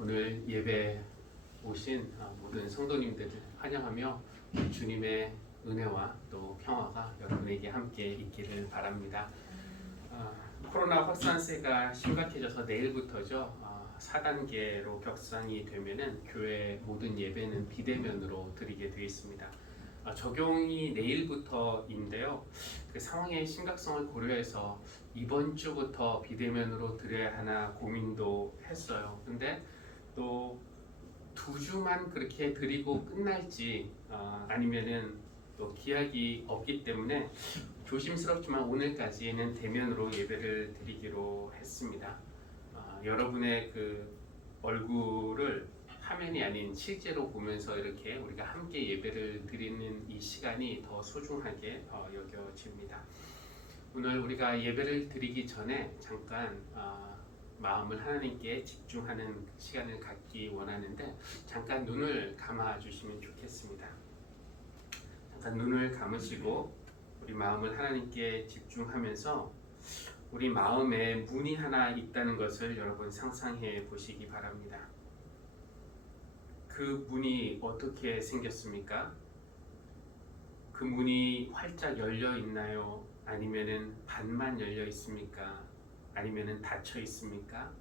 오늘 예배 오신 모든 성도님들을 환영하며 주님의 은혜와 또 평화가 여러분에게 함께 있기를 바랍니다. 코로나 확산세가 심각해져서 내일부터죠. 4단계로 격상이 되면은 교회 모든 예배는 비대면으로 드리게 되어 있습니다. 적용이 내일부터인데요. 그 상황의 심각성을 고려해서 이번 주부터 비대면으로 드려야 하나 고민도 했어요. 근데 또 2주만 그렇게 드리고 끝날지 아니면은 또 기약이 없기 때문에 조심스럽지만 오늘까지는 대면으로 예배를 드리기로 했습니다. 여러분의 그 얼굴을 화면이 아닌 실제로 보면서 이렇게 우리가 함께 예배를 드리는 이 시간이 더 소중하게 여겨집니다. 오늘 우리가 예배를 드리기 전에 잠깐 마음을 하나님께 집중하는 시간을 갖기 원하는데 잠깐 눈을 감아 주시면 좋겠습니다. 잠깐 눈을 감으시고 우리 마음을 하나님께 집중하면서 우리 마음에 문이 하나 있다는 것을 여러분 상상해 보시기 바랍니다. 그 문이 어떻게 생겼습니까? 그 문이 활짝 열려 있나요? 아니면은 반만 열려 있습니까? 아니면은 닫혀 있습니까?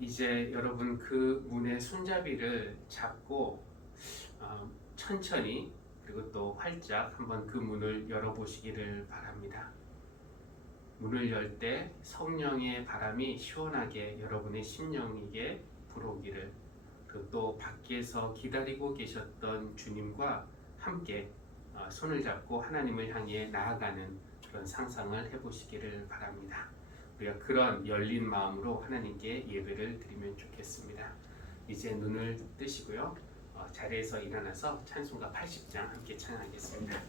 이제 여러분 그 문의 손잡이를 잡고 천천히 그리고 또 활짝 한번 그 문을 열어보시기를 바랍니다. 문을 열 때 성령의 바람이 시원하게 여러분의 심령에게 불어오기를, 그리고 또 밖에서 기다리고 계셨던 주님과 함께 손을 잡고 하나님을 향해 나아가는 그런 상상을 해보시기를 바랍니다. 우리가 그런 열린 마음으로 하나님께 예배를 드리면 좋겠습니다. 이제 눈을 뜨시고요. 자리에서 일어나서 찬송가 80장 함께 찬양하겠습니다.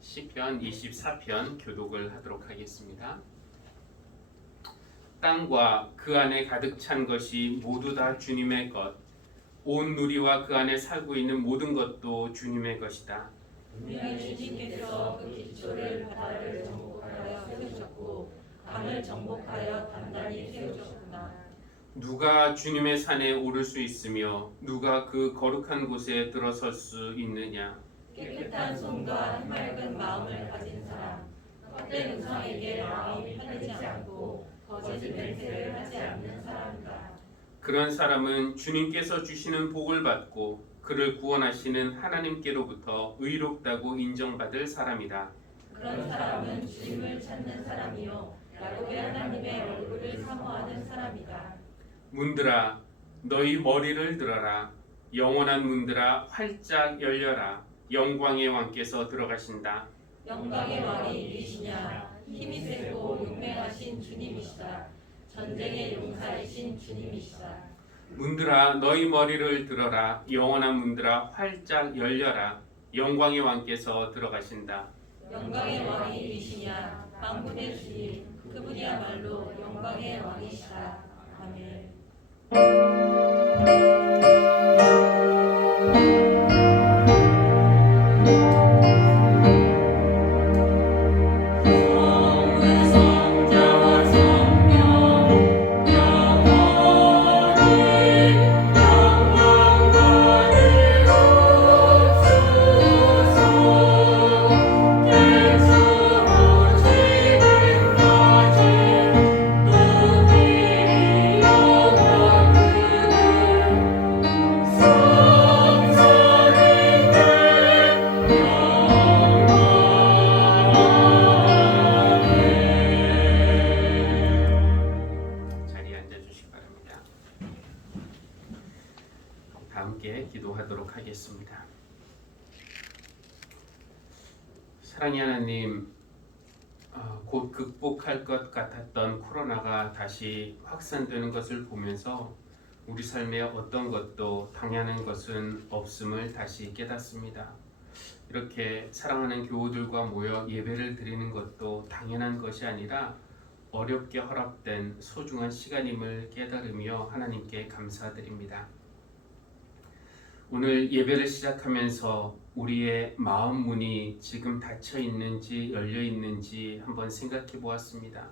시편 24편 교독을 하도록 하겠습니다. 땅과 그 안에 가득 찬 것이 모두 다 주님의 것, 온 누리와 그 안에 살고 있는 모든 것도 주님의 것이다. 분명히 주님께서 그 기초를 바다를 정복하여 세우셨고 강을 땅을 정복하여 단단히 세우셨구나. 누가 주님의 산에 오를 수 있으며 누가 그 거룩한 곳에 들어설 수 있느냐? 깨끗한 손과 해맑은 마음을 가진 사람, 헛된 우상에게 마음이 편하지 않고 거짓 맹세를 하지 않는 사람이다. 그런 사람은 주님께서 주시는 복을 받고 그를 구원하시는 하나님께로부터 의롭다고 인정받을 사람이다. 그런 사람은 주님을 찾는 사람이요 야곱의 하나님의 얼굴을 사모하는 사람이다. 문들아 너희 머리를 들어라. 영원한 문들아 활짝 열려라. 영광의 왕께서 들어가신다. 영광의 왕이 이시냐? 힘이 세고 용맹하신 주님이시다. 전쟁의 용사이신 주님이시다. 문들아 너희 머리를 들어라. 영원한 문들아 활짝 열려라. 영광의 왕께서 들어가신다. 영광의 왕이 이시냐? 만군의 주님, 그분이야말로 영광의 왕이시다. 아멘. 함께 기도하도록 하겠습니다. 사랑의 하나님, 곧 극복할 것 같았던 코로나가 다시 확산되는 것을 보면서 우리 삶에 어떤 것도 당연한 것은 없음을 다시 깨닫습니다. 이렇게 사랑하는 교우들과 모여 예배를 드리는 것도 당연한 것이 아니라 어렵게 허락된 소중한 시간임을 깨달으며 하나님께 감사드립니다. 오늘 예배를 시작하면서 우리의 마음 문이 지금 닫혀 있는지 열려 있는지 한번 생각해 보았습니다.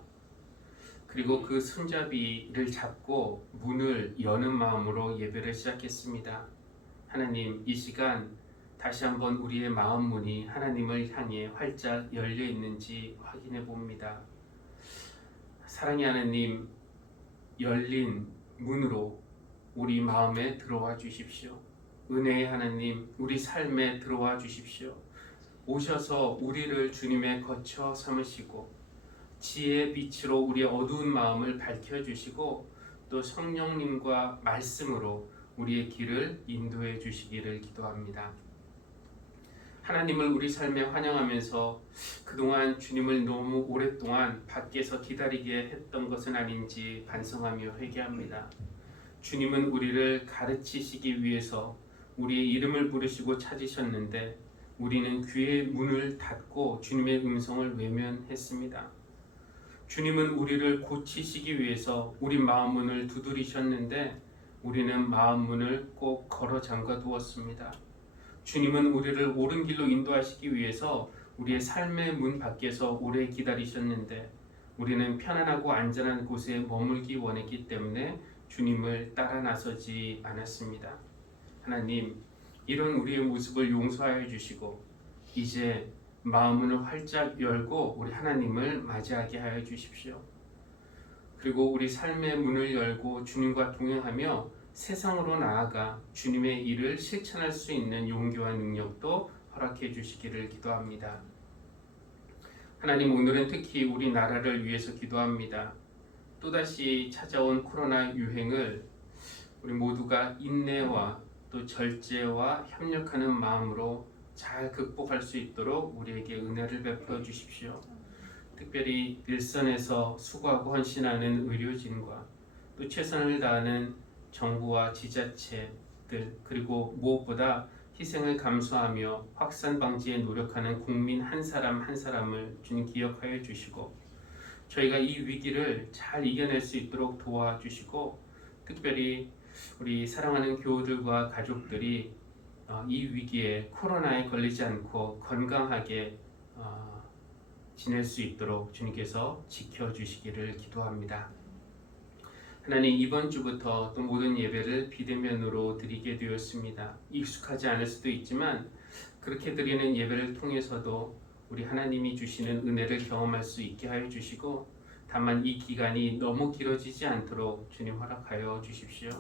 그리고 그 손잡이를 잡고 문을 여는 마음으로 예배를 시작했습니다. 하나님, 이 시간 다시 한번 우리의 마음 문이 하나님을 향해 활짝 열려 있는지 확인해 봅니다. 사랑의 하나님, 열린 문으로 우리 마음에 들어와 주십시오. 은혜의 하나님, 우리 삶에 들어와 주십시오. 오셔서 우리를 주님의 거처 삼으시고 지혜의 빛으로 우리의 어두운 마음을 밝혀주시고 또 성령님과 말씀으로 우리의 길을 인도해 주시기를 기도합니다. 하나님을 우리 삶에 환영하면서 그동안 주님을 너무 오랫동안 밖에서 기다리게 했던 것은 아닌지 반성하며 회개합니다. 주님은 우리를 가르치시기 위해서 우리의 이름을 부르시고 찾으셨는데 우리는 귀의 문을 닫고 주님의 음성을 외면했습니다. 주님은 우리를 고치시기 위해서 우리 마음 문을 두드리셨는데 우리는 마음 문을 꼭 걸어 잠가 두었습니다. 주님은 우리를 옳은 길로 인도하시기 위해서 우리의 삶의 문 밖에서 오래 기다리셨는데 우리는 편안하고 안전한 곳에 머물기 원했기 때문에 주님을 따라 나서지 않았습니다. 하나님, 이런 우리의 모습을 용서하여 주시고 이제 마음을 활짝 열고 우리 하나님을 맞이하게 하여 주십시오. 그리고 우리 삶의 문을 열고 주님과 동행하며 세상으로 나아가 주님의 일을 실천할 수 있는 용기와 능력도 허락해 주시기를 기도합니다. 하나님, 오늘은 특히 우리나라를 위해서 기도합니다. 또다시 찾아온 코로나 유행을 우리 모두가 인내와 또 절제와 협력하는 마음으로 잘 극복할 수 있도록 우리에게 은혜를 베풀어 주십시오. 특별히 일선에서 수고하고 헌신하는 의료진과 또 최선을 다하는 정부와 지자체들, 그리고 무엇보다 희생을 감수하며 확산 방지에 노력하는 국민 한 사람 한 사람을 주님 기억하여 주시고 저희가 이 위기를 잘 이겨낼 수 있도록 도와주시고 특별히 우리 사랑하는 교우들과 가족들이 이 위기에 코로나에 걸리지 않고 건강하게 지낼 수 있도록 주님께서 지켜주시기를 기도합니다. 하나님, 이번 주부터 또 모든 예배를 비대면으로 드리게 되었습니다. 익숙하지 않을 수도 있지만 그렇게 드리는 예배를 통해서도 우리 하나님이 주시는 은혜를 경험할 수 있게 하여 주시고, 다만 이 기간이 너무 길어지지 않도록 주님 허락하여 주십시오.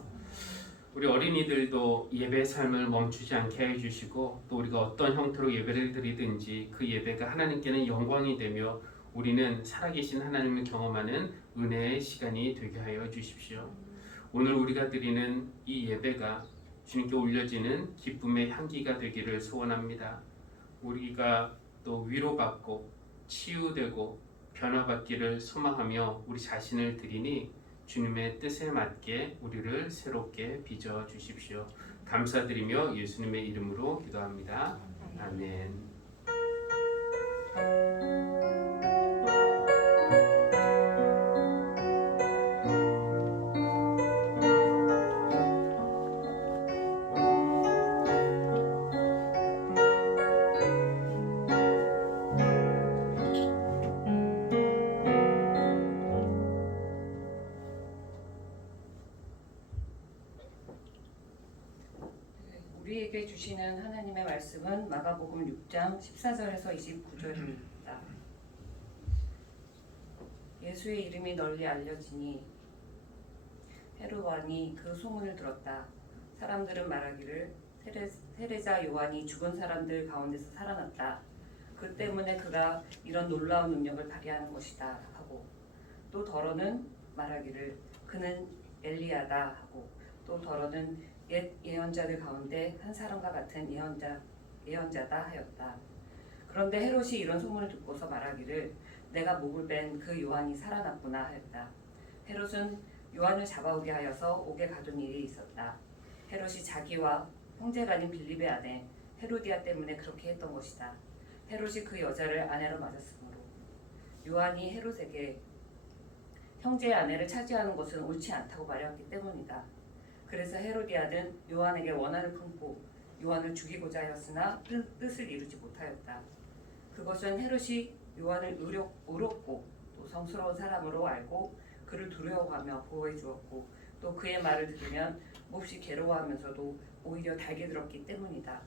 우리 어린이들도 예배의 삶을 멈추지 않게 하여 주시고, 또 우리가 어떤 형태로 예배를 드리든지 그 예배가 하나님께는 영광이 되며 우리는 살아계신 하나님을 경험하는 은혜의 시간이 되게 하여 주십시오. 오늘 우리가 드리는 이 예배가 주님께 올려지는 기쁨의 향기가 되기를 소원합니다. 우리가 또 위로받고 치유되고 변화받기를 소망하며 우리 자신을 드리니 주님의 뜻에 맞게 우리를 새롭게 빚어 주십시오. 감사드리며 예수님의 이름으로 기도합니다. 아멘. 우리에게 주시는 하나님의 말씀은 마가복음 6장 14절에서 29절입니다. 예수의 이름이 널리 알려지니 헤롯 왕이 그 소문을 들었다. 사람들은 말하기를 세례자 요한이 죽은 사람들 가운데서 살아났다. 그 때문에 그가 이런 놀라운 능력을 발휘하는 것이다 하고, 또 더러는 말하기를 그는 엘리야다 하고, 또 더러는 옛 예언자들 가운데 한 사람과 같은 예언자다 하였다. 그런데 헤롯이 이런 소문을 듣고서 말하기를 내가 목을 뺀 그 요한이 살아났구나 하였다. 헤롯은 요한을 잡아오게 하여서 옥에 가둔 일이 있었다. 헤롯이 자기와 형제가 아닌 빌립의 아내 헤로디아 때문에 그렇게 했던 것이다. 헤롯이 그 여자를 아내로 맞았으므로 요한이 헤롯에게 형제의 아내를 차지하는 것은 옳지 않다고 말했기 때문이다. 그래서 헤로디아는 요한에게 원한을 품고 요한을 죽이고자 하였으나 뜻을 이루지 못하였다. 그것은 헤롯이 요한을 의롭고 또 성스러운 사람으로 알고 그를 두려워하며 보호해 주었고, 또 그의 말을 들으면 몹시 괴로워하면서도 오히려 달게 들었기 때문이다.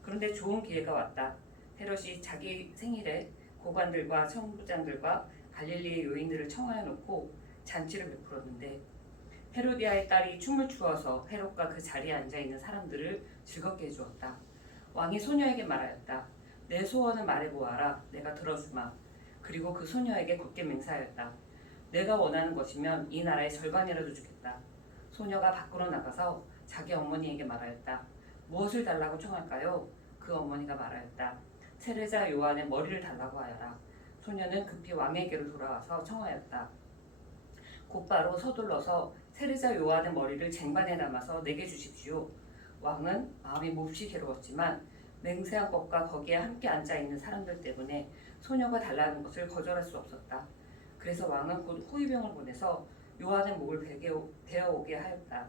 그런데 좋은 기회가 왔다. 헤롯이 자기 생일에 고관들과 천부장들과 갈릴리의 요인들을 청하여 놓고 잔치를 베풀었는데, 헤로디아의 딸이 춤을 추어서 헤롯과 그 자리에 앉아있는 사람들을 즐겁게 해주었다. 왕이 소녀에게 말하였다. 내 소원을 말해보아라. 내가 들어주마. 그리고 그 소녀에게 굳게 맹세하였다. 내가 원하는 것이면 이 나라의 절반이라도 주겠다. 소녀가 밖으로 나가서 자기 어머니에게 말하였다. 무엇을 달라고 청할까요? 그 어머니가 말하였다. 세례자 요한의 머리를 달라고 하여라. 소녀는 급히 왕에게로 돌아와서 청하였다. 곧바로 서둘러서 세례자 요한의 머리를 쟁반에 담아서 내게 주십시오. 왕은 마음이 몹시 괴로웠지만 맹세한 것과 거기에 함께 앉아있는 사람들 때문에 소녀가 달라는 것을 거절할 수 없었다. 그래서 왕은 곧 호위병을 보내서 요한의 목을 베어오게 하였다.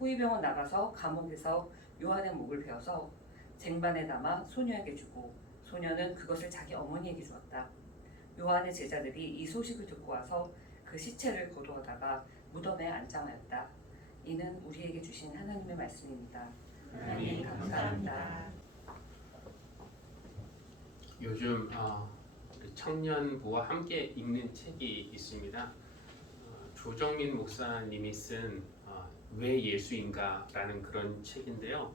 호위병은 나가서 감옥에서 요한의 목을 베어서 쟁반에 담아 소녀에게 주고, 소녀는 그것을 자기 어머니에게 주었다. 요한의 제자들이 이 소식을 듣고 와서 그 시체를 거두어다가 무덤에 안장하였다. 이는 우리에게 주신 하나님의 말씀입니다. 하나님 감사합니다. 요즘 우리 청년부와 함께 읽는 책이 있습니다. 조정민 목사님이 쓴 왜 예수인가라는 그런 책인데요.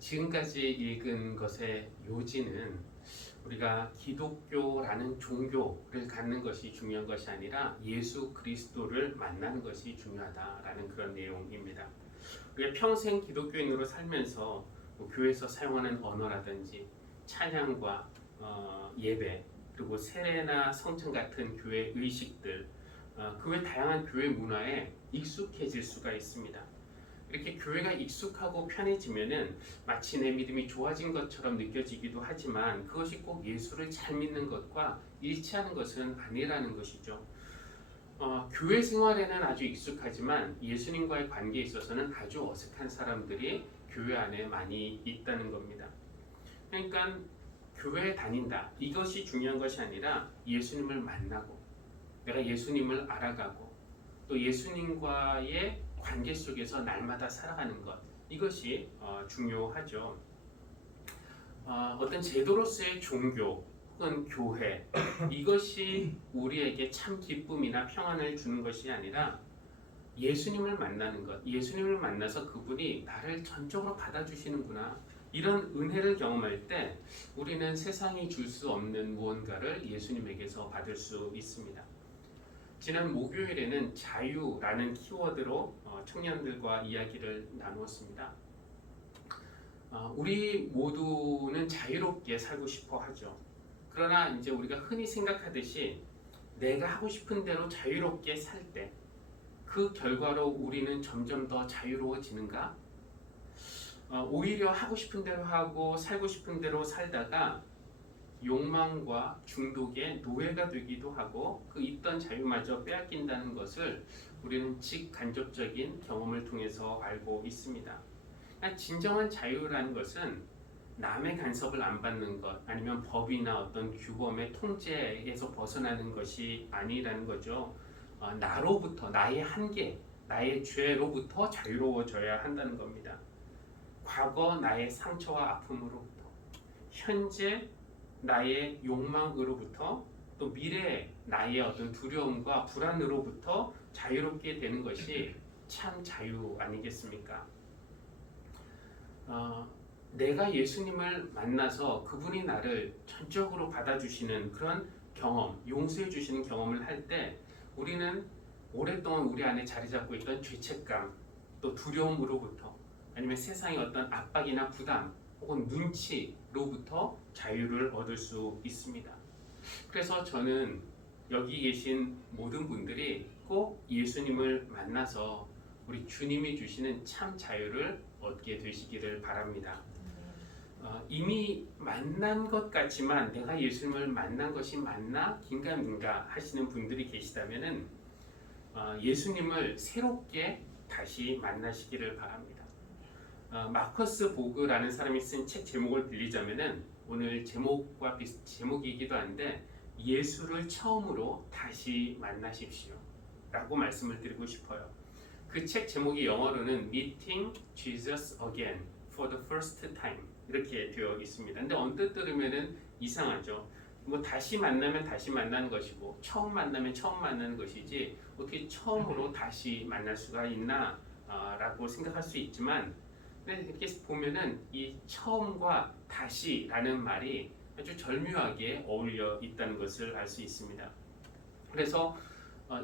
지금까지 읽은 것의 요지는 우리가 기독교라는 종교를 갖는 것이 중요한 것이 아니라 예수 그리스도를 만나는 것이 중요하다라는 그런 내용입니다. 우리가 평생 기독교인으로 살면서 뭐 교회에서 사용하는 언어라든지 찬양과 예배, 그리고 세례나 성찬 같은 교회 의식들, 그 외 다양한 교회 문화에 익숙해질 수가 있습니다. 이렇게 교회가 익숙하고 편해지면은 마치 내 믿음이 좋아진 것처럼 느껴지기도 하지만, 그것이 꼭 예수를 잘 믿는 것과 일치하는 것은 아니라는 것이죠. 교회 생활에는 아주 익숙하지만 예수님과의 관계에 있어서는 아주 어색한 사람들이 교회 안에 많이 있다는 겁니다. 그러니까 교회에 다닌다. 이것이 중요한 것이 아니라 예수님을 만나고 내가 예수님을 알아가고 또 예수님과의 관계 속에서 날마다 살아가는 것. 이것이 중요하죠. 어떤 제도로서의 종교 혹은 교회 이것이 우리에게 참 기쁨이나 평안을 주는 것이 아니라 예수님을 만나는 것, 예수님을 만나서 그분이 나를 전적으로 받아주시는구나 이런 은혜를 경험할 때 우리는 세상이 줄 수 없는 무언가를 예수님에게서 받을 수 있습니다. 지난 목요일에는 자유라는 키워드로 청년들과 이야기를 나누었습니다. 우리 모두는 자유롭게 살고 싶어 하죠. 그러나 이제 우리가 흔히 생각하듯이 내가 하고 싶은 대로 자유롭게 살 때 그 결과로 우리는 점점 더 자유로워지는가? 오히려 하고 싶은 대로 하고 살고 싶은 대로 살다가 욕망과 중독의 노예가 되기도 하고 그 있던 자유마저 빼앗긴다는 것을 우리는 직간접적인 경험을 통해서 알고 있습니다. 진정한 자유라는 것은 남의 간섭을 안 받는 것 아니면 법이나 어떤 규범의 통제에서 벗어나는 것이 아니라는 거죠. 나로부터 나의 한계, 나의 죄로부터 자유로워져야 한다는 겁니다. 과거 나의 상처와 아픔으로부터, 현재 나의 욕망으로부터, 또 미래 나의 어떤 두려움과 불안으로부터 자유롭게 되는 것이 참 자유 아니겠습니까? 내가 예수님을 만나서 그분이 나를 전적으로 받아주시는 그런 경험, 용서해 주시는 경험을 할 때 우리는 오랫동안 우리 안에 자리 잡고 있던 죄책감, 또 두려움으로부터 아니면 세상의 어떤 압박이나 부담 혹은 눈치로부터 자유를 얻을 수 있습니다. 그래서 저는 여기 계신 모든 분들이 꼭 예수님을 만나서 우리 주님이 주시는 참 자유를 얻게 되시기를 바랍니다. 이미 만난 것 같지만 내가 예수님을 만난 것이 맞나 긴가민가 하시는 분들이 계시다면은 예수님을 새롭게 다시 만나시기를 바랍니다. 마커스 보그라는 사람이 쓴 책 제목을 빌리자면은 오늘 제목과 제목이기도 한데 예수를 처음으로 다시 만나십시오 라고 말씀을 드리고 싶어요. 그 책 제목이 영어로는 Meeting Jesus Again for the First Time 이렇게 되어 있습니다. 근데 언뜻 들으면은 이상하죠. 뭐 다시 만나면 다시 만나는 것이고 처음 만나면 처음 만나는 것이지 어떻게 처음으로 다시 만날 수가 있나 라고 생각할 수 있지만 이렇게 보면은 이 처음과 다시라는 말이 아주 절묘하게 어울려 있다는 것을 알 수 있습니다. 그래서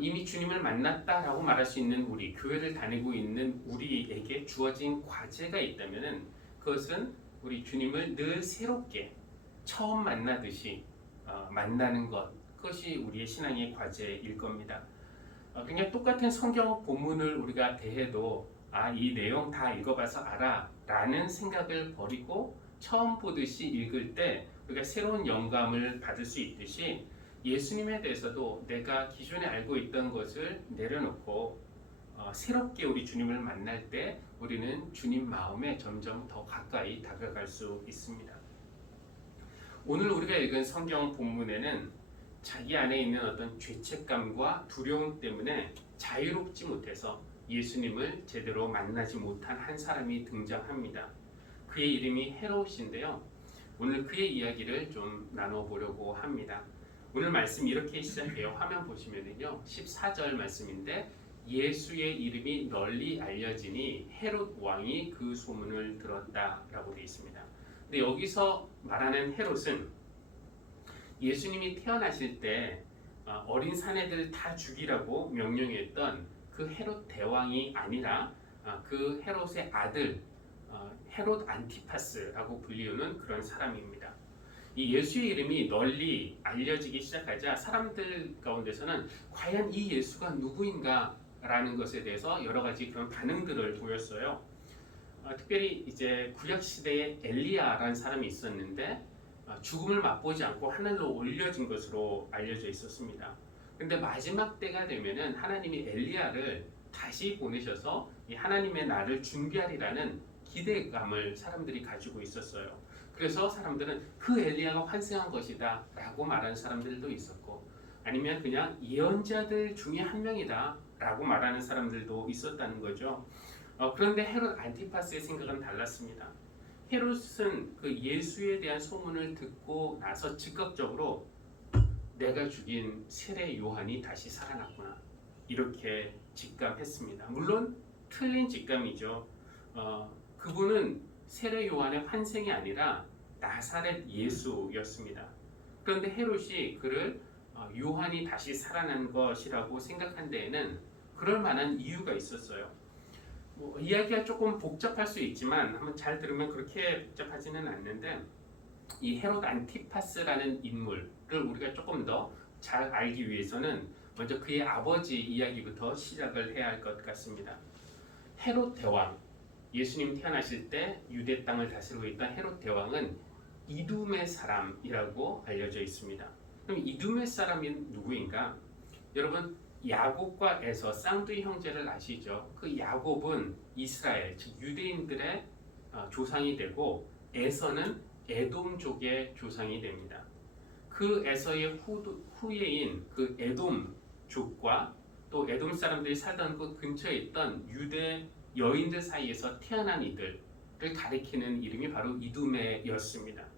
이미 주님을 만났다라고 말할 수 있는 우리 교회를 다니고 있는 우리에게 주어진 과제가 있다면은 그것은 우리 주님을 늘 새롭게 처음 만나듯이 만나는 것 그것이 우리의 신앙의 과제일 겁니다. 그냥 똑같은 성경 본문을 우리가 대해도 이 내용 다 읽어봐서 알아 라는 생각을 버리고 처음 보듯이 읽을 때 우리가 새로운 영감을 받을 수 있듯이 예수님에 대해서도 내가 기존에 알고 있던 것을 내려놓고 새롭게 우리 주님을 만날 때 우리는 주님 마음에 점점 더 가까이 다가갈 수 있습니다. 오늘 우리가 읽은 성경 본문에는 자기 안에 있는 어떤 죄책감과 두려움 때문에 자유롭지 못해서 예수님을 제대로 만나지 못한 한 사람이 등장합니다. 그의 이름이 헤롯인데요. 오늘 그의 이야기를 좀 나눠보려고 합니다. 오늘 말씀 이렇게 시작해요. 화면 보시면은요. 14절 말씀인데 예수의 이름이 널리 알려지니 헤롯 왕이 그 소문을 들었다라고 되어 있습니다. 근데 여기서 말하는 헤롯은 예수님이 태어나실 때 어린 사내들 다 죽이라고 명령했던 그 헤롯 대왕이 아니라 그 헤롯의 아들 헤롯 안티파스라고 불리우는 그런 사람입니다. 이 예수의 이름이 널리 알려지기 시작하자 사람들 가운데서는 과연 이 예수가 누구인가 라는 것에 대해서 여러 가지 그런 반응들을 보였어요. 특별히 이제 구약 시대에 엘리야라는 사람이 있었는데 죽음을 맛보지 않고 하늘로 올려진 것으로 알려져 있었습니다. 그런데 마지막 때가 되면은 하나님이 엘리야를 다시 보내셔서 이 하나님의 날을 준비하리라는 기대감을 사람들이 가지고 있었어요. 그래서 사람들은 그 엘리야가 환생한 것이다 라고 말하는 사람들도 있었고, 아니면 그냥 예언자들 중에 한 명이다 라고 말하는 사람들도 있었다는 거죠. 그런데 헤롯 안티파스의 생각은 달랐습니다. 헤롯은 그 예수에 대한 소문을 듣고 나서 즉각적으로 내가 죽인 세례 요한이 다시 살아났구나 이렇게 직감했습니다. 물론 틀린 직감이죠. 그분은 세례 요한의 환생이 아니라 나사렛 예수였습니다. 그런데 헤롯이 그를 요한이 다시 살아난 것이라고 생각한 데에는 그럴 만한 이유가 있었어요. 이야기가 조금 복잡할 수 있지만 한번 잘 들으면 그렇게 복잡하지는 않는데, 이 헤롯 안티파스라는 인물을 우리가 조금 더 잘 알기 위해서는 먼저 그의 아버지 이야기부터 시작을 해야 할 것 같습니다. 헤롯 대왕, 예수님 태어나실 때 유대 땅을 다스리고 있던 헤롯 대왕은 이둠의 사람이라고 알려져 있습니다. 그럼 이둠의 사람이 누구인가? 여러분, 야곱과 에서 쌍둥이 형제를 아시죠? 그 야곱은 이스라엘, 즉 유대인들의 조상이 되고, 에서는 에돔족의 조상이 됩니다. 그 에서의 후예인 그 에돔족과 또 에돔 사람들이 살던 그 근처에 있던 유대 여인들 사이에서 태어난 이들을 가리키는 이름이 바로 이두메였습니다.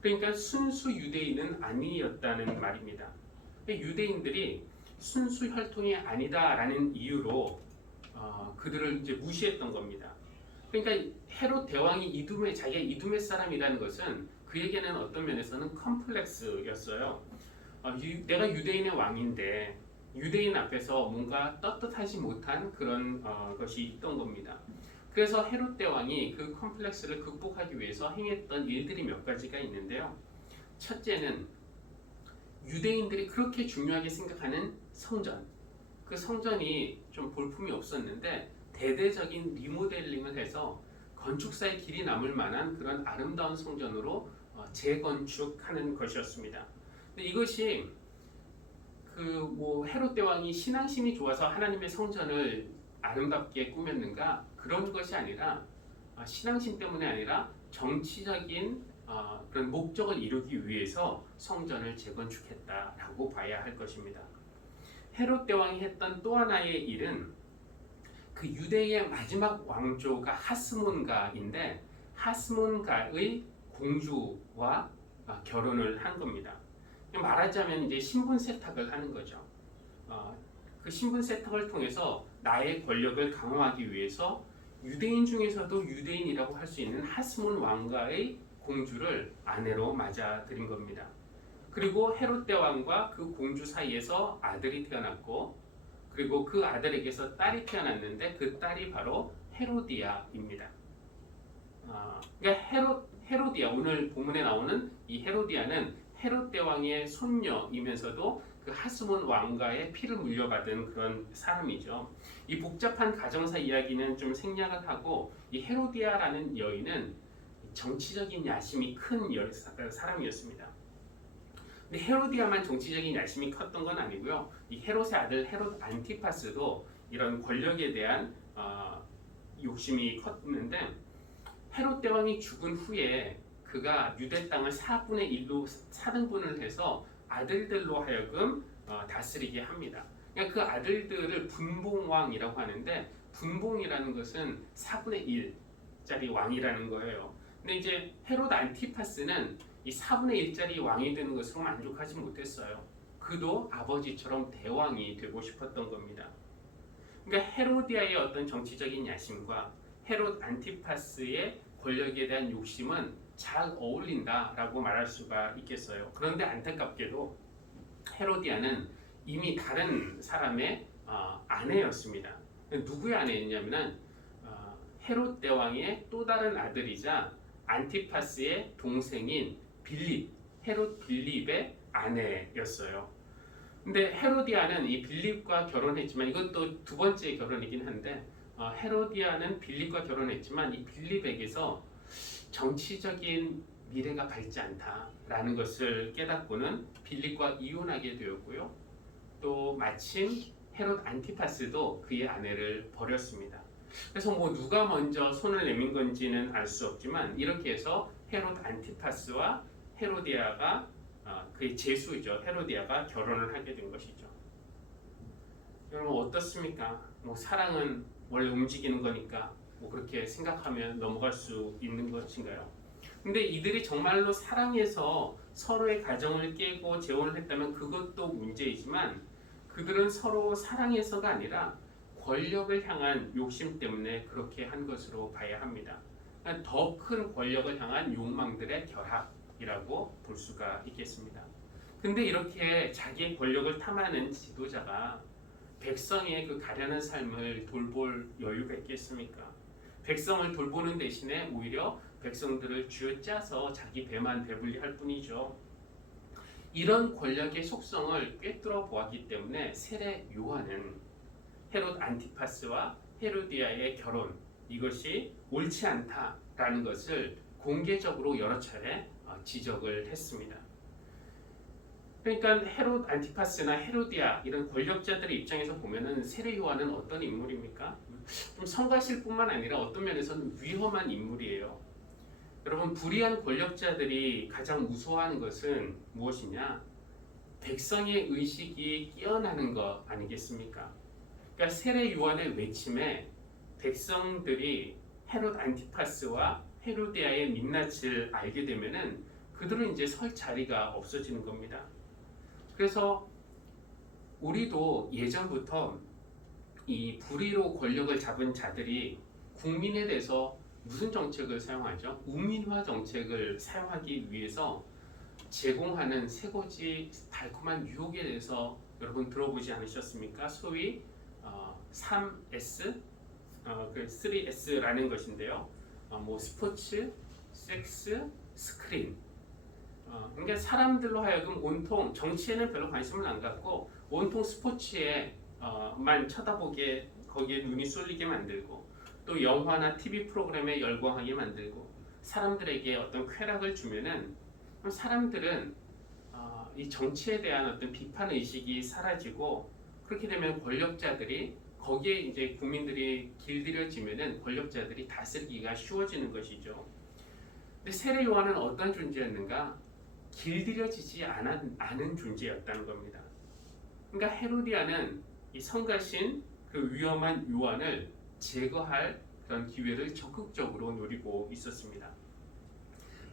그러니까 순수 유대인은 아니었다는 말입니다. 유대인들이 순수 혈통이 아니다라는 이유로 그들을 이제 무시했던 겁니다. 그러니까 헤롯 대왕이 자기가 이두메 사람이라는 것은 그에게는 어떤 면에서는 컴플렉스였어요. 내가 유대인의 왕인데 유대인 앞에서 뭔가 떳떳하지 못한 그런 것이 있던 겁니다. 그래서 헤롯 대왕이 그 컴플렉스를 극복하기 위해서 행했던 일들이 몇 가지가 있는데요. 첫째는 유대인들이 그렇게 중요하게 생각하는 성전, 그 성전이 좀 볼품이 없었는데 대대적인 리모델링을 해서 건축사의 길이 남을 만한 그런 아름다운 성전으로 재건축하는 것이었습니다. 근데 이것이 헤롯 대왕이 신앙심이 좋아서 하나님의 성전을 아름답게 꾸몄는가? 그런 것이 아니라 신앙심 때문에 아니라 정치적인 그런 목적을 이루기 위해서 성전을 재건축했다라고 봐야 할 것입니다. 헤롯 대왕이 했던 또 하나의 일은 그 유대의 마지막 왕조가 하스몬가인데 하스몬가의 공주와 결혼을 한 겁니다. 말하자면 이제 신분 세탁을 하는 거죠. 그 신분 세탁을 통해서 나의 권력을 강화하기 위해서 유대인 중에서도 유대인이라고 할 수 있는 하스몬 왕가의 공주를 아내로 맞아들인 겁니다. 그리고 헤롯 대왕과 그 공주 사이에서 아들이 태어났고, 그리고 그 아들에게서 딸이 태어났는데 그 딸이 바로 헤로디아입니다. 그러니까 헤로디아, 오늘 본문에 나오는 이 헤로디아는 헤롯 대왕의 손녀이면서도 그 하스몬 왕가의 피를 물려받은 그런 사람이죠. 이 복잡한 가정사 이야기는 좀 생략을 하고, 이 헤로디아라는 여인은 정치적인 야심이 큰 사람이었습니다. 근데 헤로디아만 정치적인 야심이 컸던 건 아니고요. 이 헤롯의 아들 헤롯 안티파스도 이런 권력에 대한 욕심이 컸는데, 헤롯 대왕이 죽은 후에 그가 유대 땅을 4분의 1로 4등분을 해서 아들들로 하여금 다스리게 합니다. 그러니까 그 아들들을 분봉왕이라고 하는데, 분봉이라는 것은 4분의 1짜리 왕이라는 거예요. 근데 이제 헤롯 안티파스는 이 4분의 1짜리 왕이 되는 것으로 만족하지 못했어요. 그도 아버지처럼 대왕이 되고 싶었던 겁니다. 그러니까 헤로디아의 어떤 정치적인 야심과 헤롯 안티파스의 권력에 대한 욕심은 잘 어울린다라고 말할 수가 있겠어요. 그런데 안타깝게도 헤로디아는 이미 다른 사람의 아내였습니다. 누구의 아내였냐면은 헤롯 대왕의 또 다른 아들이자 안티파스의 동생인 빌립, 헤롯 빌립의 아내였어요. 근데 헤로디아는 이 빌립과 결혼했지만, 이것도 두 번째 결혼이긴 한데, 헤로디아는 빌립과 결혼했지만 이 빌립에게서 정치적인 미래가 밝지 않다라는 것을 깨닫고는 빌립과 이혼하게 되었고요. 또 마침 헤롯 안티파스도 그의 아내를 버렸습니다. 그래서 누가 먼저 손을 내민 건지는 알 수 없지만, 이렇게 해서 헤롯 안티파스와 헤로디아가 그의 제수죠. 헤로디아가 결혼을 하게 된 것이죠. 여러분 어떻습니까? 뭐 사랑은 원래 움직이는 거니까 뭐 그렇게 생각하면 넘어갈 수 있는 것인가요? 근데 이들이 정말로 사랑해서 서로의 가정을 깨고 재혼을 했다면 그것도 문제이지만 그들은 서로 사랑해서가 아니라 권력을 향한 욕심 때문에 그렇게 한 것으로 봐야 합니다. 더 큰 권력을 향한 욕망들의 결합이라고 볼 수가 있겠습니다. 근데 이렇게 자기의 권력을 탐하는 지도자가 백성의 그 가련한 삶을 돌볼 여유가 있겠습니까? 백성을 돌보는 대신에 오히려 백성들을 쥐어짜서 자기 배만 배불리 할 뿐이죠. 이런 권력의 속성을 꿰뚫어 보았기 때문에 세례 요한은 헤롯 안티파스와 헤로디아의 결혼, 이것이 옳지 않다라는 것을 공개적으로 여러 차례 지적을 했습니다. 그러니까 헤롯 안티파스나 헤로디아 이런 권력자들의 입장에서 보면은 세례 요한은 어떤 인물입니까? 좀 성가실 뿐만 아니라 어떤 면에서는 위험한 인물이에요. 여러분 불의한 권력자들이 가장 무서워하는 것은 무엇이냐? 백성의 의식이 깨어나는 것 아니겠습니까? 그러니까 세례 요한의 외침에 백성들이 헤롯 안티파스와 헤로디아의 민낯을 알게 되면은 그들은 이제 설 자리가 없어지는 겁니다. 그래서 우리도 예전부터 이 불의로 권력을 잡은 자들이 국민에 대해서 무슨 정책을 사용하죠? 우민화 정책을 사용하기 위해서 제공하는 새고지 달콤한 유혹에 대해서 여러분 들어보지 않으셨습니까? 소위 3S, 그 3S라는 것인데요. 뭐 스포츠, 섹스, 스크린. 그러니까 사람들로 하여금 온통 정치에는 별로 관심을 안 갖고 온통 스포츠에만 쳐다보게 거기에 눈이 쏠리게 만들고 또 영화나 TV 프로그램에 열광하게 만들고 사람들에게 어떤 쾌락을 주면은 사람들은 이 정치에 대한 어떤 비판 의식이 사라지고 그렇게 되면 권력자들이 거기에 이제 국민들이 길들여지면은 권력자들이 다스리기가 쉬워지는 것이죠. 근데 세례 요한은 어떤 존재였는가? 길들여지지 않은 존재였다는 겁니다. 그러니까 헤로디아는 이 성가신 그 위험한 요한을 제거할 그런 기회를 적극적으로 노리고 있었습니다.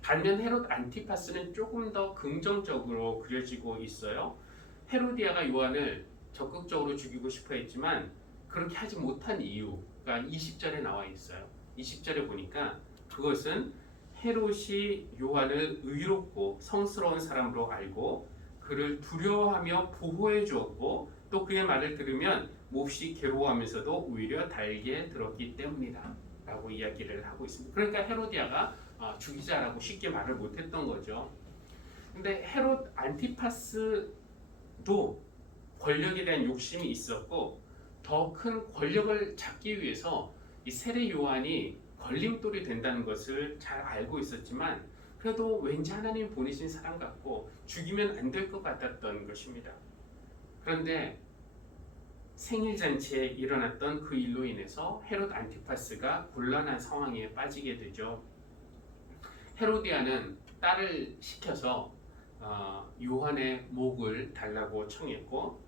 반면 헤롯 안티파스는 조금 더 긍정적으로 그려지고 있어요. 헤로디아가 요한을 적극적으로 죽이고 싶어 했지만 그렇게 하지 못한 이유가 20절에 나와 있어요. 20절에 보니까 그것은 헤롯이 요한을 의롭고 성스러운 사람으로 알고 그를 두려워하며 보호해 주었고 또 그의 말을 들으면 몹시 괴로워하면서도 오히려 달게 들었기 때문이다 라고 이야기를 하고 있습니다. 그러니까 헤로디아가 죽이자라고 쉽게 말을 못했던 거죠. 근데 헤롯 안티파스도 권력에 대한 욕심이 있었고 더 큰 권력을 잡기 위해서 이 세례 요한이 걸림돌이 된다는 것을 잘 알고 있었지만 그래도 왠지 하나님 보내신 사람 같고 죽이면 안 될 것 같았던 것입니다. 그런데 생일잔치에 일어났던 그 일로 인해서 헤롯 안티파스가 곤란한 상황에 빠지게 되죠. 헤로디아는 딸을 시켜서 요한의 목을 달라고 청했고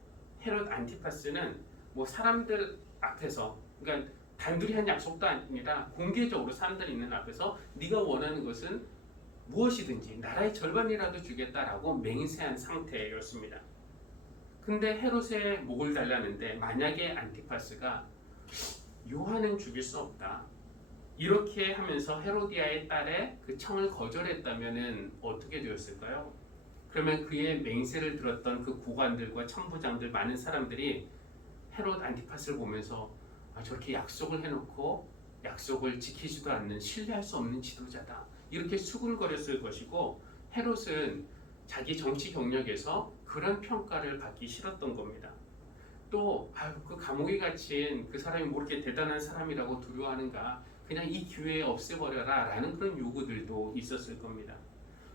헤롯 안티파스는 뭐 사람들 앞에서 그러니까 단둘이 한 약속도 아니라 공개적으로 사람들 있는 앞에서 네가 원하는 것은 무엇이든지 나라의 절반이라도 주겠다라고 맹세한 상태였습니다. 근데 헤롯의 목을 달라는데 만약에 안티파스가 요한은 죽일 수 없다 이렇게 하면서 헤로디아의 딸의 그 청을 거절했다면은 어떻게 되었을까요? 그러면 그의 맹세를 들었던 그 고관들과 천부장들 많은 사람들이 헤롯 안티파스를 보면서 저렇게 약속을 해놓고 약속을 지키지도 않는 신뢰할 수 없는 지도자다 이렇게 수군거렸을 것이고 헤롯은 자기 정치 경력에서 그런 평가를 받기 싫었던 겁니다. 또 그 감옥에 갇힌 그 사람이 뭐 이렇게 대단한 사람이라고 두려워하는가 그냥 이 기회에 없애버려라 라는 그런 요구들도 있었을 겁니다.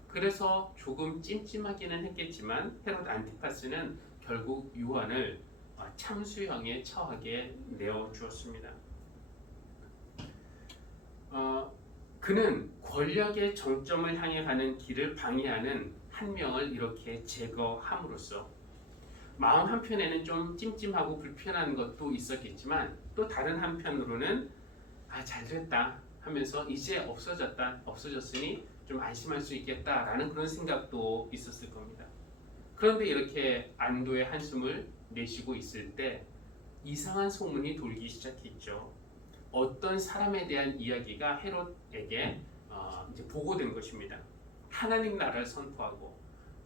그래서 조금 찜찜하기는 했겠지만 헤롯 안티파스는 결국 요한을 참수형에 처하게 내어주었습니다. 그는 권력의 정점을 향해 가는 길을 방해하는 한 명을 이렇게 제거함으로써 마음 한편에는 좀 찜찜하고 불편한 것도 있었겠지만 또 다른 한편으로는 잘됐다 하면서 이제 없어졌으니 좀 안심할 수 있겠다라는 그런 생각도 있었을 겁니다. 그런데 이렇게 안도의 한숨을 내쉬고 있을 때 이상한 소문이 돌기 시작했죠. 어떤 사람에 대한 이야기가 헤롯에게 이제 보고된 것입니다. 하나님 나라를 선포하고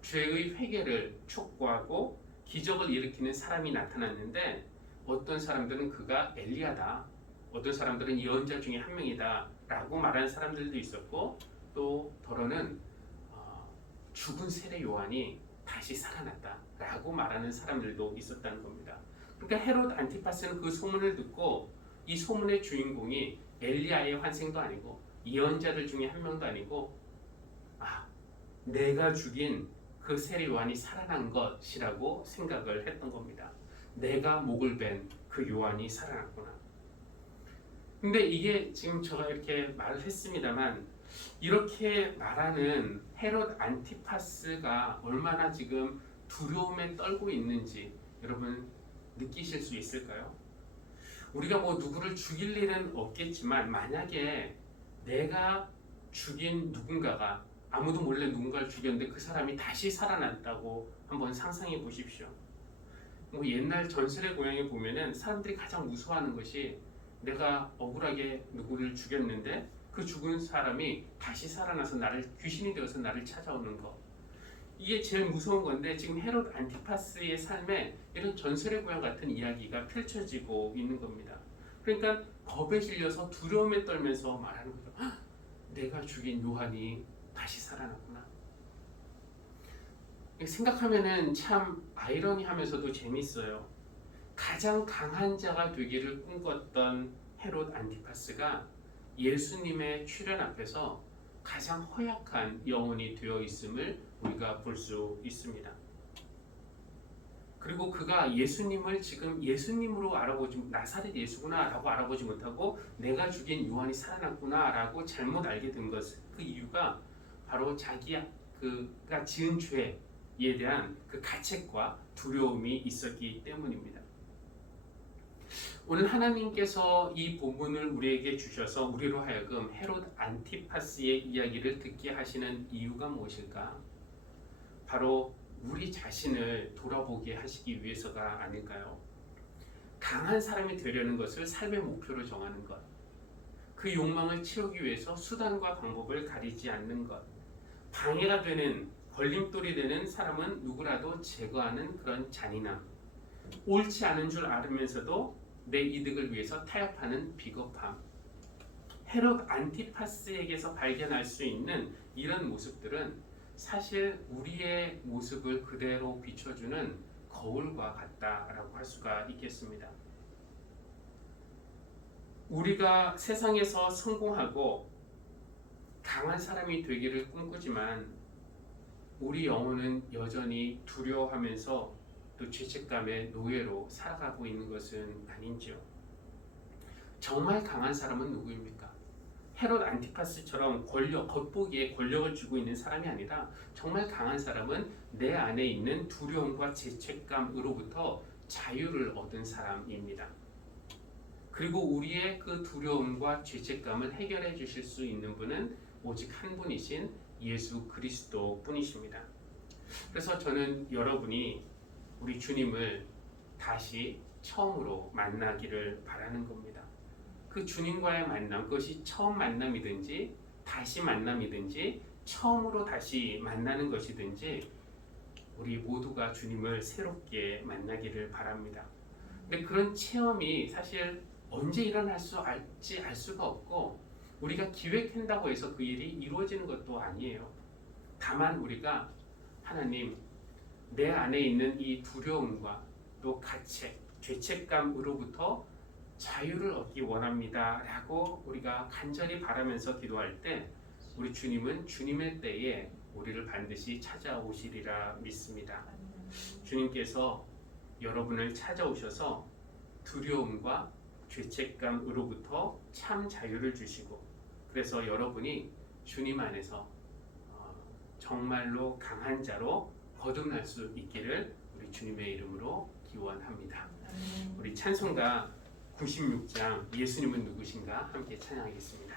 죄의 회개를 촉구하고 기적을 일으키는 사람이 나타났는데 어떤 사람들은 그가 엘리야다, 어떤 사람들은 예언자 중에 한 명이다 라고 말하는 사람들도 있었고 또 더러는 죽은 세례 요한이 다시 살아났다 라고 말하는 사람들도 있었다는 겁니다. 그러니까 헤롯 안티파스는 그 소문을 듣고 이 소문의 주인공이 엘리야의 환생도 아니고 예언자들 중에 한 명도 아니고 내가 죽인 그 세례 요한이 살아난 것이라고 생각을 했던 겁니다. 내가 목을 벤 그 요한이 살아났구나. 근데 이게 지금 제가 이렇게 말을 했습니다만 이렇게 말하는 헤롯 안티파스가 얼마나 지금 두려움에 떨고 있는지 여러분 느끼실 수 있을까요? 우리가 뭐 누구를 죽일 일은 없겠지만 만약에 내가 죽인 누군가가 아무도 몰래 누군가를 죽였는데 그 사람이 다시 살아났다고 한번 상상해 보십시오. 뭐 옛날 전설의 고향에 보면은 사람들이 가장 무서워하는 것이 내가 억울하게 누구를 죽였는데 그 죽은 사람이 다시 살아나서 귀신이 되어서 나를 찾아오는 것. 이게 제일 무서운 건데 지금 헤롯 안티파스의 삶에 이런 전설의 고향 같은 이야기가 펼쳐지고 있는 겁니다. 그러니까 겁에 질려서 두려움에 떨면서 말하는 거죠. 내가 죽인 요한이 다시 살아났구나. 생각하면은 참 아이러니하면서도 재밌어요. 가장 강한 자가 되기를 꿈꿨던 헤롯 안티파스가 예수님의 출현 앞에서 가장 허약한 영혼이 되어 있음을 우리가 볼 수 있습니다. 그리고 그가 예수님을 지금 예수님으로 나사렛 예수구나라고 알아보지 못하고 내가 죽인 요한이 살아났구나라고 잘못 알게 된 것, 그 이유가 바로 그가 지은 죄에 대한 그 가책과 두려움이 있었기 때문입니다. 오늘 하나님께서 이 본문을 우리에게 주셔서 우리로 하여금 헤롯 안티파스의 이야기를 듣게 하시는 이유가 무엇일까? 바로 우리 자신을 돌아보게 하시기 위해서가 아닐까요? 강한 사람이 되려는 것을 삶의 목표로 정하는 것, 그 욕망을 채우기 위해서 수단과 방법을 가리지 않는 것, 방해가 되는 걸림돌이 되는 사람은 누구라도 제거하는 그런 잔인함, 옳지 않은 줄 알으면서도 내 이득을 위해서 타협하는 비겁함, 헤롯 안티파스에게서 발견할 수 있는 이런 모습들은 사실 우리의 모습을 그대로 비춰주는 거울과 같다라고 할 수가 있겠습니다. 우리가 세상에서 성공하고 강한 사람이 되기를 꿈꾸지만 우리 영혼은 여전히 두려워하면서 또 죄책감의 노예로 살아가고 있는 것은 아닌지요. 정말 강한 사람은 누구입니까? 헤롯 안티파스처럼 겉보기에 권력을 쥐고 있는 사람이 아니라 정말 강한 사람은 내 안에 있는 두려움과 죄책감으로부터 자유를 얻은 사람입니다. 그리고 우리의 그 두려움과 죄책감을 해결해 주실 수 있는 분은 오직 한 분이신 예수 그리스도 뿐이십니다. 그래서 저는 여러분이 우리 주님을 다시 처음으로 만나기를 바라는 겁니다. 그 주님과의 만남, 그것이 처음 만남이든지 다시 만남이든지 처음으로 다시 만나는 것이든지 우리 모두가 주님을 새롭게 만나기를 바랍니다. 근데 그런 체험이 사실 언제 일어날지 알 수가 없고 우리가 기획한다고 해서 그 일이 이루어지는 것도 아니에요. 다만 우리가 하나님, 내 안에 있는 이 두려움과 또 가책, 죄책감으로부터 자유를 얻기 원합니다 라고 우리가 간절히 바라면서 기도할 때 우리 주님은 주님의 때에 우리를 반드시 찾아오시리라 믿습니다. 주님께서 여러분을 찾아오셔서 두려움과 죄책감으로부터 참 자유를 주시고 그래서 여러분이 주님 안에서 정말로 강한 자로 거듭날 수 있기를 우리 주님의 이름으로 기원합니다. 우리 찬송가 96장 예수님은 누구신가 함께 찬양하겠습니다.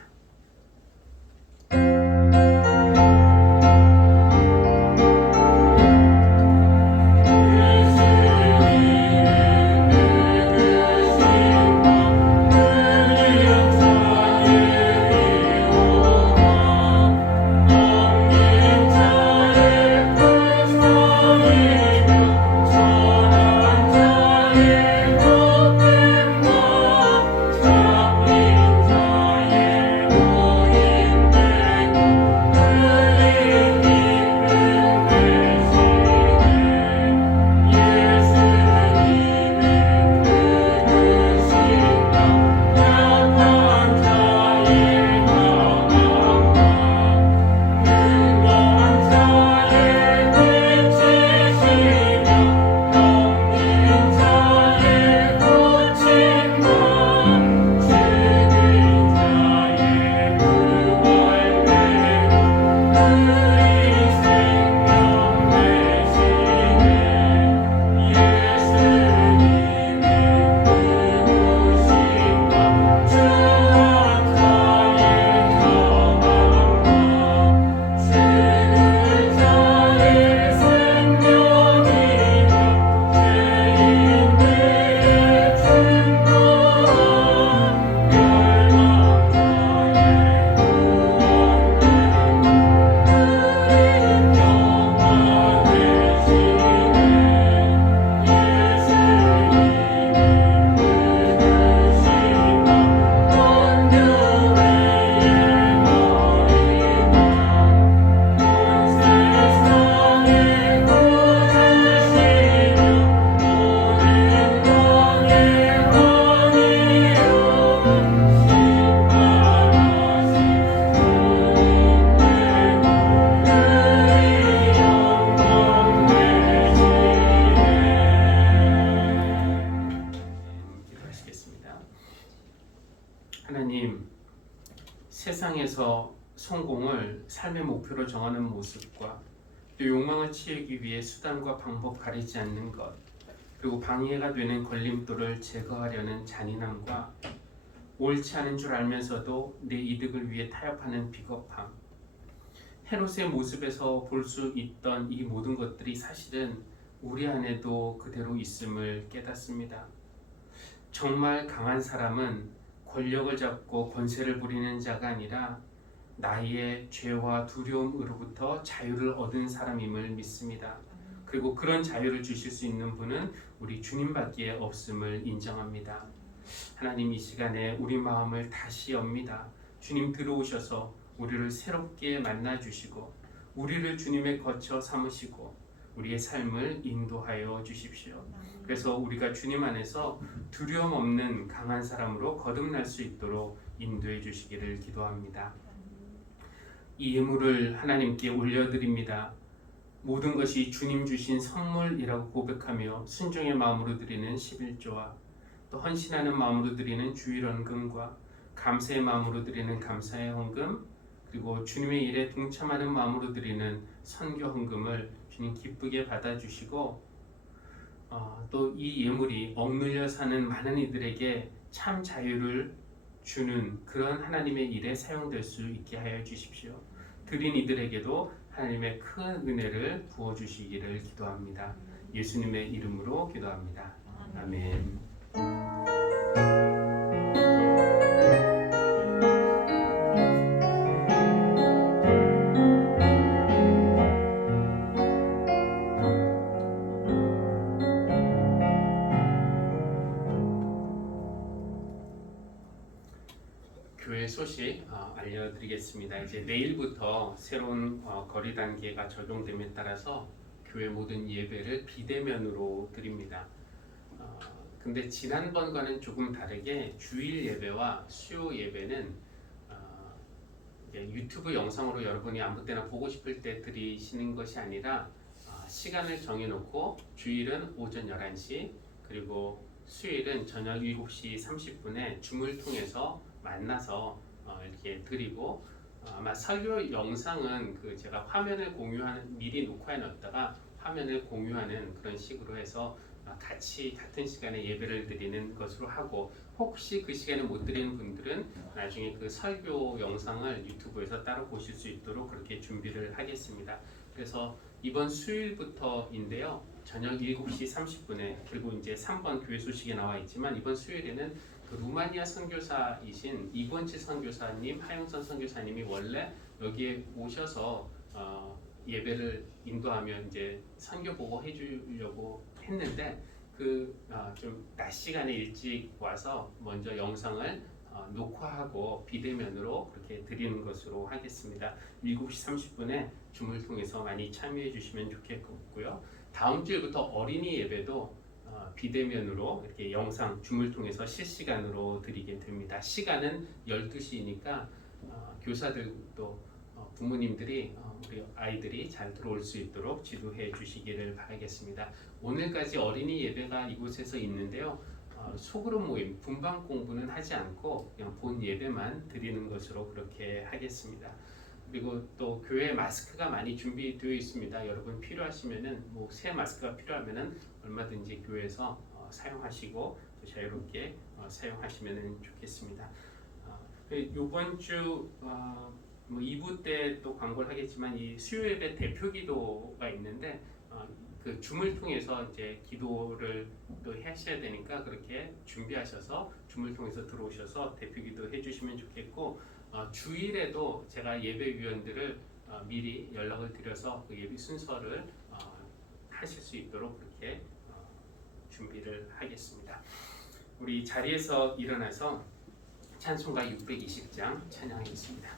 하나님, 세상에서 성공을 삶의 목표로 정하는 모습과 또 욕망을 채우기 위해 수단과 방법 가리지 않는 것, 그리고 방해가 되는 걸림돌을 제거하려는 잔인함과 옳지 않은 줄 알면서도 내 이득을 위해 타협하는 비겁함, 헤롯의 모습에서 볼 수 있던 이 모든 것들이 사실은 우리 안에도 그대로 있음을 깨닫습니다. 정말 강한 사람은 권력을 잡고 권세를 부리는 자가 아니라 나의 죄와 두려움으로부터 자유를 얻은 사람임을 믿습니다. 그리고 그런 자유를 주실 수 있는 분은 우리 주님밖에 없음을 인정합니다. 하나님, 이 시간에 우리 마음을 다시 엽니다. 주님 들어오셔서 우리를 새롭게 만나 주시고 우리를 주님의 거처 삼으시고 우리의 삶을 인도하여 주십시오. 그래서 우리가 주님 안에서 두려움 없는 강한 사람으로 거듭날 수 있도록 인도해 주시기를 기도합니다. 이 예물을 하나님께 올려드립니다. 모든 것이 주님 주신 선물이라고 고백하며 순종의 마음으로 드리는 11조와 또 헌신하는 마음으로 드리는 주일헌금과 감사의 마음으로 드리는 감사의 헌금, 그리고 주님의 일에 동참하는 마음으로 드리는 선교헌금을 주님 기쁘게 받아주시고 또 이 예물이 억눌려 사는 많은 이들에게 참 자유를 주는 그런 하나님의 일에 사용될 수 있게 하여 주십시오. 드린 이들에게도 하나님의 큰 은혜를 부어주시기를 기도합니다. 예수님의 이름으로 기도합니다. 아멘. 교회 소식 알려드리겠습니다. 이제 내일부터 새로운 거리 단계가 적용됨에 따라서 교회 모든 예배를 비대면으로 드립니다. 근데 지난번과는 조금 다르게 주일 예배와 수요 예배는 유튜브 영상으로 여러분이 아무 때나 보고 싶을 때 드리시는 것이 아니라 시간을 정해놓고 주일은 오전 11시 그리고 수요일은 저녁 7시 30분에 줌을 통해서 만나서 이렇게 드리고 아마 설교 영상은 그 제가 화면을 공유하는 미리 녹화해 놨다가 화면을 공유하는 그런 식으로 해서 같이 같은 시간에 예배를 드리는 것으로 하고 혹시 그 시간에 못 드리는 분들은 나중에 그 설교 영상을 유튜브에서 따로 보실 수 있도록 그렇게 준비를 하겠습니다. 그래서 이번 수요일부터인데요. 저녁 7시 30분에 그리고 이제 3번 교회 소식에 나와 있지만 이번 수요일에는 그 루마니아 선교사이신 이권치 선교사님, 하영선 선교사님이 원래 여기에 오셔서 예배를 인도하며 이제 선교 보고 해주려고 했는데 좀 낮 시간에 일찍 와서 먼저 영상을 녹화하고 비대면으로 그렇게 드리는 것으로 하겠습니다. 7시 30분에 줌을 통해서 많이 참여해 주시면 좋겠고요. 다음 주일부터 어린이 예배도 비대면으로 이렇게 영상 줌을 통해서 실시간으로 드리게 됩니다. 시간은 12시니까 교사들도 부모님들이 우리 아이들이 잘 들어올 수 있도록 지도해 주시기를 바라겠습니다. 오늘까지 어린이 예배가 이곳에서 있는데요. 소그룹 모임, 분방 공부는 하지 않고 그냥 본 예배만 드리는 것으로 그렇게 하겠습니다. 그리고 또 교회 마스크가 많이 준비되어 있습니다. 여러분 필요하시면은 새 마스크가 필요하면은 얼마든지 교회에서 사용하시고 또 자유롭게 사용하시면 좋겠습니다. 이번 주 2부 때 또 광고를 하겠지만 이 수요 예배 대표 기도가 있는데 그 줌을 통해서 이제 기도를 또 하셔야 되니까 그렇게 준비하셔서 줌을 통해서 들어오셔서 대표 기도 해주시면 좋겠고 주일에도 제가 예배위원들을 미리 연락을 드려서 그 예배 순서를 하실 수 있도록 그렇게 준비를 하겠습니다. 우리 자리에서 일어나서 찬송가 620장 찬양하겠습니다.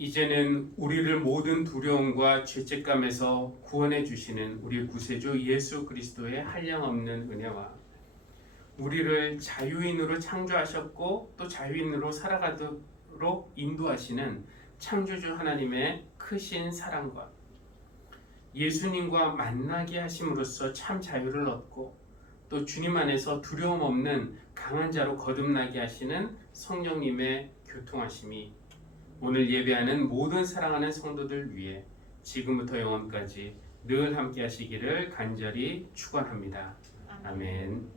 이제는 우리를 모든 두려움과 죄책감에서 구원해 주시는 우리 구세주 예수 그리스도의 한량없는 은혜와 우리를 자유인으로 창조하셨고 또 자유인으로 살아가도록 인도하시는 창조주 하나님의 크신 사랑과 예수님과 만나게 하심으로써 참 자유를 얻고 또 주님 안에서 두려움 없는 강한 자로 거듭나게 하시는 성령님의 교통하심이 오늘 예배하는 모든 사랑하는 성도들 위해 지금부터 영원까지 늘 함께 하시기를 간절히 축원합니다. 아멘.